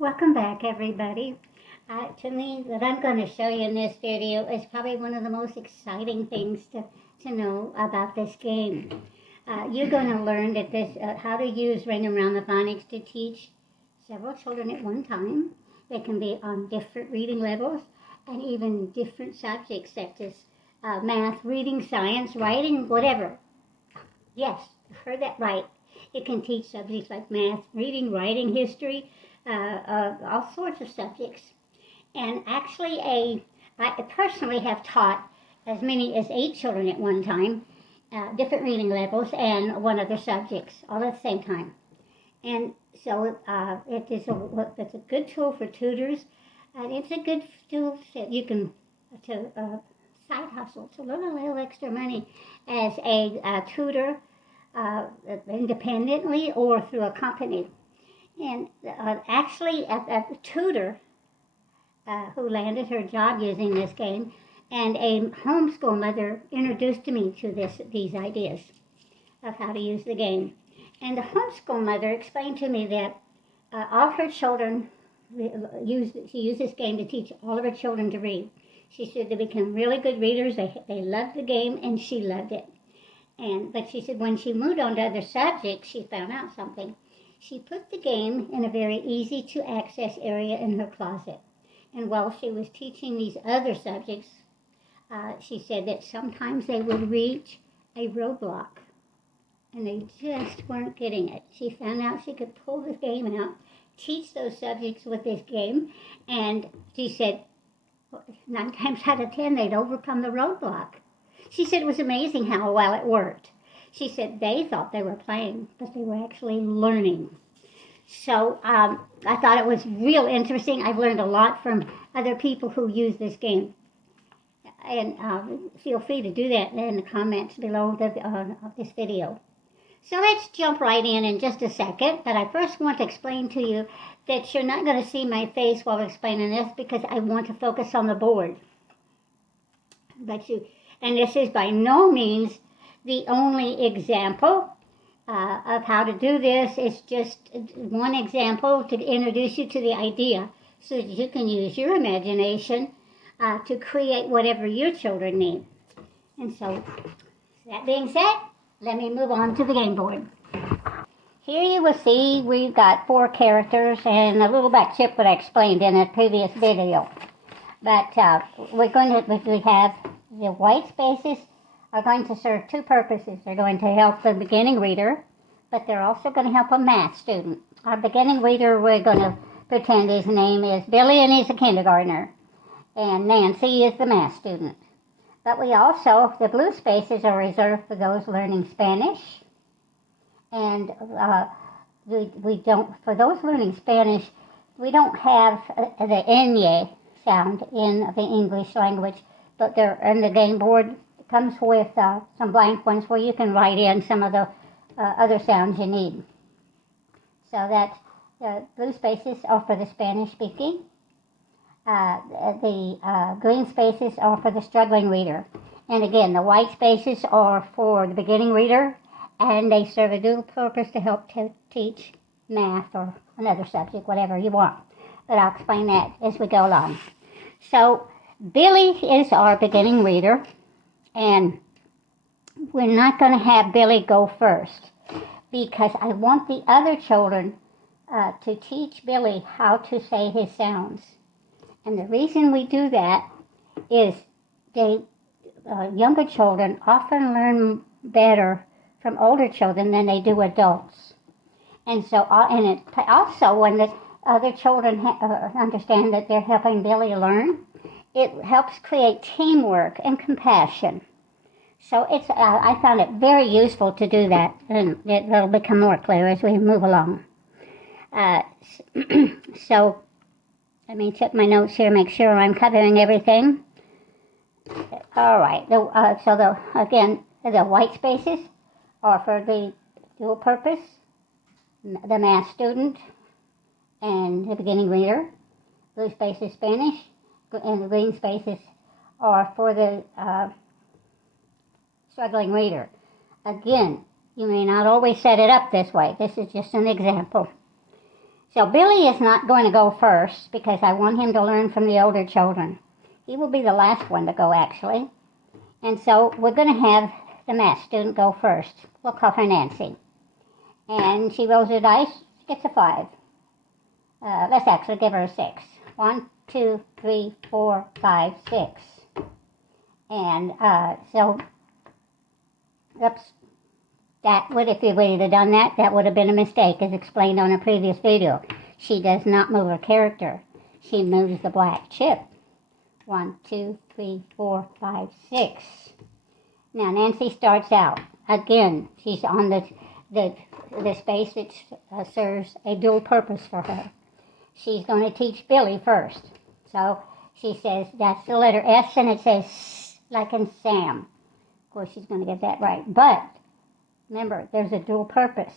Welcome back, everybody. To me, what I'm going to show you in this video is probably one of the most exciting things to know about this game. You're going to learn that how to use Ring Around the Phonics to teach several children at one time. They can be on different reading levels and even different subjects such as math, reading, science, writing, whatever. Yes, you heard that right. It can teach subjects like math, reading, writing, history, all sorts of subjects. And actually, I personally have taught as many as 8 children at one time, different reading levels, and one other subjects, all at the same time. And so it's a good tool for tutors, and it's a good tool that you can side hustle to learn a little extra money as a tutor, independently or through a company. And actually, a tutor who landed her job using this game, and a homeschool mother introduced me to these ideas of how to use the game. And the homeschool mother explained to me that all her children she used this game to teach all of her children to read. She said they became really good readers. They loved the game, and she loved it. But she said when she moved on to other subjects, she found out something. She put the game in a very easy to access area in her closet. And while she was teaching these other subjects, she said that sometimes they would reach a roadblock and they just weren't getting it. She found out she could pull the game out, teach those subjects with this game, and she said 9 times out of 10 they'd overcome the roadblock. She said it was amazing how well it worked. She said they thought they were playing, but they were actually learning. So I thought it was real interesting. I've learned a lot from other people who use this game. And feel free to do that in the comments below of this video. So let's jump right in just a second. But I first want to explain to you that you're not going to see my face while explaining this because I want to focus on the board. And this is by no means the only example of how to do this. It's just one example to introduce you to the idea so that you can use your imagination to create whatever your children need. And so, that being said, let me move on to the game board. Here you will see we've got 4 characters and a little back chip that I explained in a previous video. But we have the white spaces are going to serve 2 purposes. They're going to help the beginning reader, but they're also going to help a math student. Our beginning reader, we're going to pretend his name is Billy and he's a kindergartner, and Nancy is the math student. But we also, the blue spaces are reserved for those learning Spanish, and for those learning Spanish, we don't have the ñ sound in the English language, but they're in the game board. Comes with some blank ones where you can write in some of the other sounds you need. So that the blue spaces are for the Spanish speaking. The green spaces are for the struggling reader. And again, the white spaces are for the beginning reader, and they serve a dual purpose to help teach math or another subject, whatever you want. But I'll explain that as we go along. So Billy is our beginning reader. And we're not going to have Billy go first because I want the other children to teach Billy how to say his sounds. And the reason we do that is younger children often learn better from older children than they do adults. And so, also when the other children understand that they're helping Billy learn, it helps create teamwork and compassion. So I found it very useful to do that, and it'll become more clear as we move along. So let me check my notes here, make sure I'm covering everything. All right. Again, the white spaces are for the dual purpose, the math student and the beginning reader. Blue spaces Spanish, and the green spaces are for the struggling reader. Again, you may not always set it up this way. This is just an example. So Billy is not going to go first because I want him to learn from the older children. He will be the last one to go, actually. And so we're going to have the math student go first. We'll call her Nancy. And she rolls her dice, gets a 5. Let's actually give her a 6. 1, 2, 3, 4, 5, 6. And so, oops, that would, if we would have done that, that would have been a mistake, as explained on a previous video. She does not move her character. She moves the black chip. 1, 2, 3, 4, 5, 6. Now Nancy starts out. Again, she's on the space that serves a dual purpose for her. She's going to teach Billy first. So she says that's the letter S, and it says S, like in Sam. Of course, she's going to get that right. But remember, there's a dual purpose.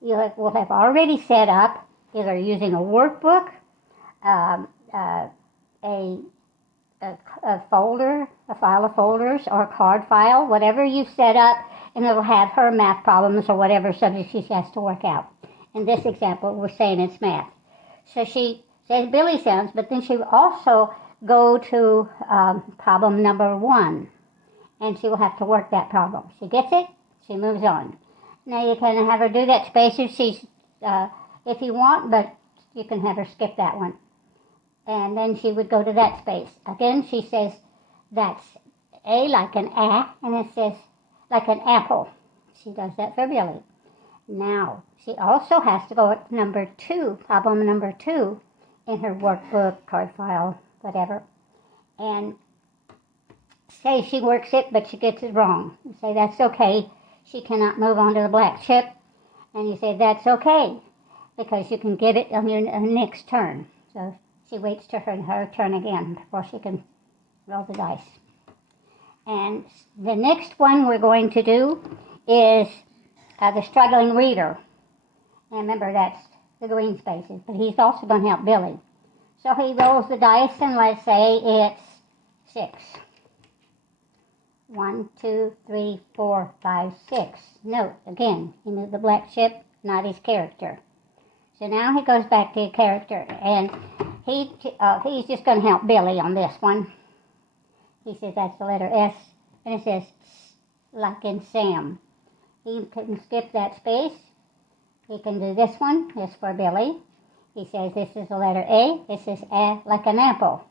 You will have already set up either using a workbook, a folder, a file of folders, or a card file, whatever you set up, and it'll have her math problems or whatever subject she has to work out. In this example, we're saying it's math. So she says Billy sounds, but then she will also go to problem number 1, and she will have to work that problem. She gets it, she moves on. Now you can have her do that space if you want, but you can have her skip that one. And then she would go to that space. Again, she says that's A like an A, and it says like an apple. She does that for Billy. Now, she also has to go at number 2, problem number 2, in her workbook, card file, whatever, and say she works it, but she gets it wrong. You say that's okay. She cannot move on to the black chip. And you say that's okay, because you can get it on your next turn. So she waits to her turn again before she can roll the dice. And the next one we're going to do is the struggling reader. And remember, that's the green spaces, but he's also going to help Billy. So he rolls the dice, and let's say it's 6. 1, 2, 3, 4, 5, 6. Note, again, he moved the black chip, not his character. So now he goes back to his character, and he's just going to help Billy on this one. He says that's the letter S, and it says like in Sam. He can skip that space. He can do this one, this for Billy. He says this is the letter A, this is A like an apple.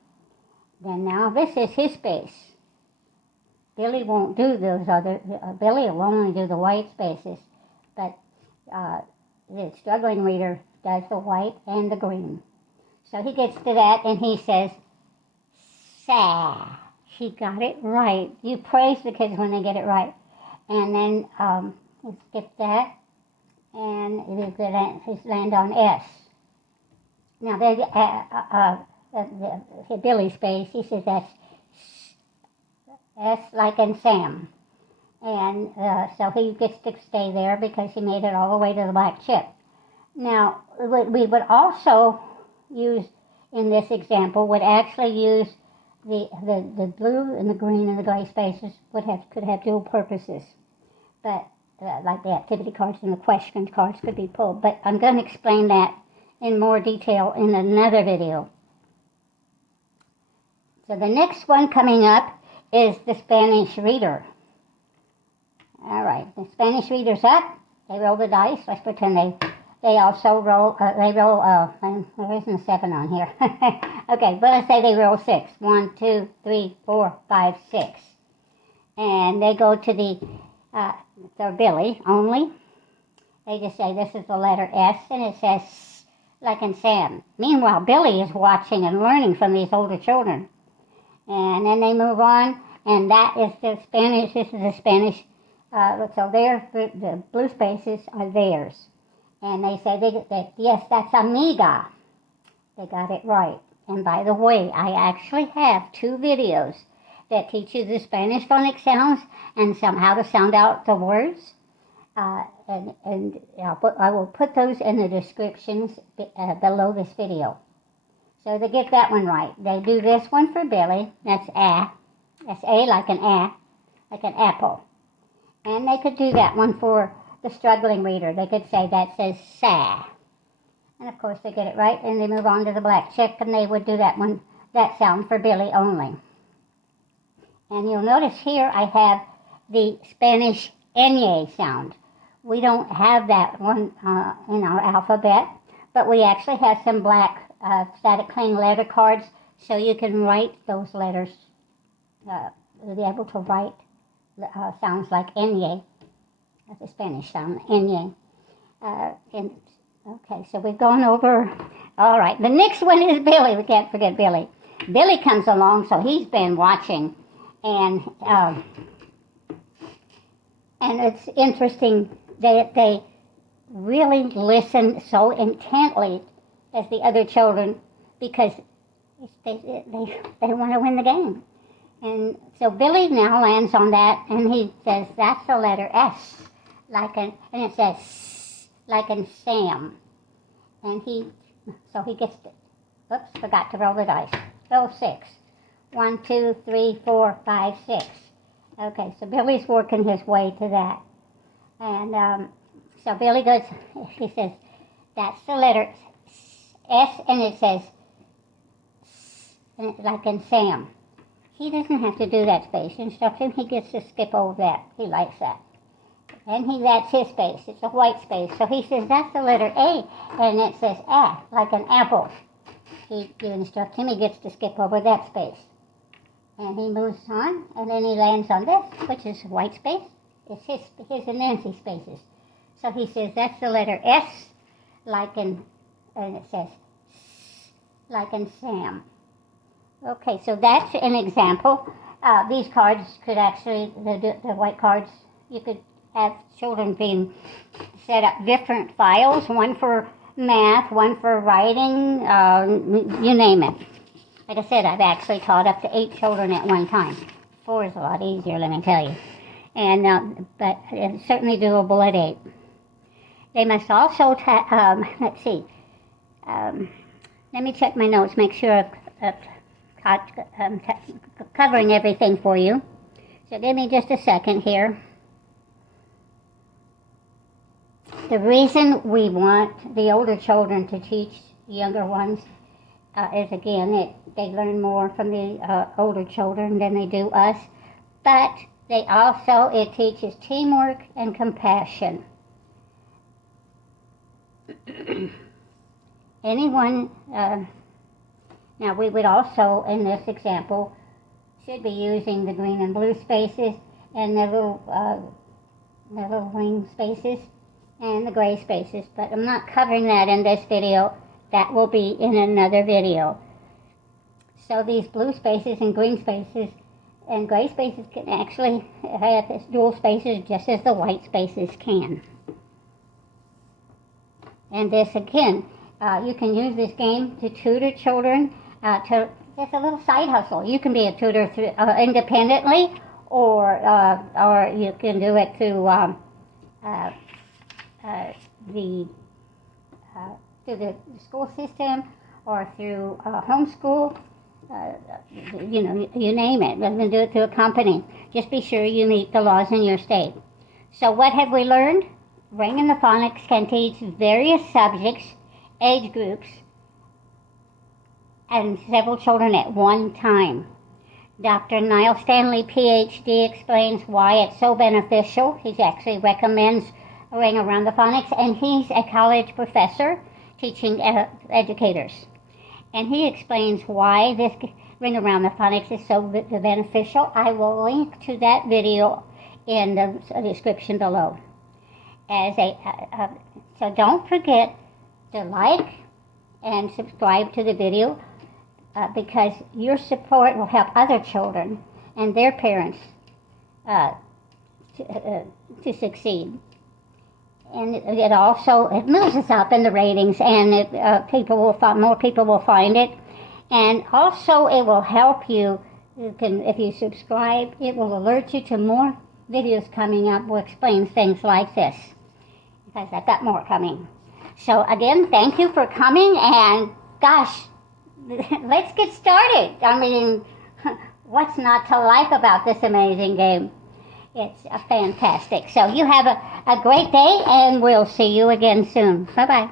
Then now this is his space. Billy won't do those other, Billy will only do the white spaces, but the struggling reader does the white and the green. So he gets to that and he says, Sa. He got it right. You praise the kids when they get it right. And then he skipped that, and he's land on S. Now there's Billy's space. He says that's S like in Sam. And so he gets to stay there because he made it all the way to the black chip. Now, what we would also use in this example would actually use the blue and the green and the gray spaces could have dual purposes. But like the activity cards and the question cards could be pulled. But I'm going to explain that in more detail in another video. So the next one coming up is the Spanish reader. All right, the Spanish reader's up. They roll the dice. Let's pretend they also roll, there isn't a 7 on here. Okay, but let's say they roll 6. 1, 2, 3, 4, 5, 6. And they go to the Billy only. They just say this is the letter S, and it says like in Sam. Meanwhile, Billy is watching and learning from these older children. And then they move on, and that is the Spanish, this is the Spanish, so the blue spaces are theirs. And they say that yes, that's amiga. They got it right. And by the way, I actually have 2 videos that teach you the Spanish phonics sounds and how to sound out the words. And I will put those in the descriptions below this video. So they get that one right. They do this one for Billy. That's A. That's A like an apple. And they could do that one for the struggling reader. They could say that says Sa. And of course they get it right, and they move on to the black chick, and they would do that sound for Billy only. And you'll notice here I have the Spanish ñ sound. We don't have that one in our alphabet, but we actually have some black static cling letter cards, so you can write those letters, be able to write sounds like ñ, the Spanish sound, ñ. Okay, so we've gone over. All right, the next one is Billy. We can't forget Billy. Billy comes along, so he's been watching, and it's interesting that they really listen so intently as the other children, because they want to win the game. And so Billy now lands on that, and he says, that's the letter S, and it says S, like in Sam. And so he gets it. Oops, forgot to roll the dice. Roll 6. 1, 2, 3, 4, 5, 6. Okay, so Billy's working his way to that. And so Billy goes, he says, that's the letter S, and it says S, and it's like in Sam. He doesn't have to do that space instruction. He gets to skip over that. He likes that. And that's his space. It's a white space. So he says, that's the letter A, and it says A, like an apple. You instruct him, he gets to skip over that space. And he moves on, and then he lands on this, which is white space. It's his and Nancy's spaces. So he says, that's the letter S, and it says S, like in Sam. Okay, so that's an example. These cards could actually, the white cards, you could have children being set up different files, one for math, one for writing, you name it. Like I said, I've actually taught up to 8 children at one time. 4 is a lot easier, let me tell you. And but it's certainly doable at 8. They must also, let's see, let me check my notes, make sure I'm covering everything for you. So give me just a second here. The reason we want the older children to teach the younger ones is, again, they learn more from the older children than they do us, but it teaches teamwork and compassion. Now we would also, in this example, should be using the green and blue spaces and the little ring spaces and the gray spaces, but I'm not covering that in this video. That will be in another video. So these blue spaces and green spaces and gray spaces can actually have dual spaces just as the white spaces can. And this, again, you can use this game to tutor children, to just a little side hustle. You can be a tutor independently, or you can do it through the school system, or through homeschool. You name it. You can do it through a company. Just be sure you meet the laws in your state. So what have we learned? Ring and the Phonics can teach various subjects, age groups, and several children at one time. Dr. Niall Stanley, PhD, explains why it's so beneficial. He actually recommends Ring Around the Phonics, and he's a college professor teaching educators. And he explains why this Ring Around the Phonics is so beneficial. I will link to that video in the description below. So don't forget to like and subscribe to the video, because your support will help other children and their parents to succeed. And it also moves us up in the ratings, and more people will find it. And also it will help you. If you subscribe, it will alert you to more videos coming up. Will explain things like this, because I've got more coming. So again, thank you for coming, and gosh, let's get started. I mean, what's not to like about this amazing game? It's fantastic. So you have a great day, and we'll see you again soon. Bye-bye.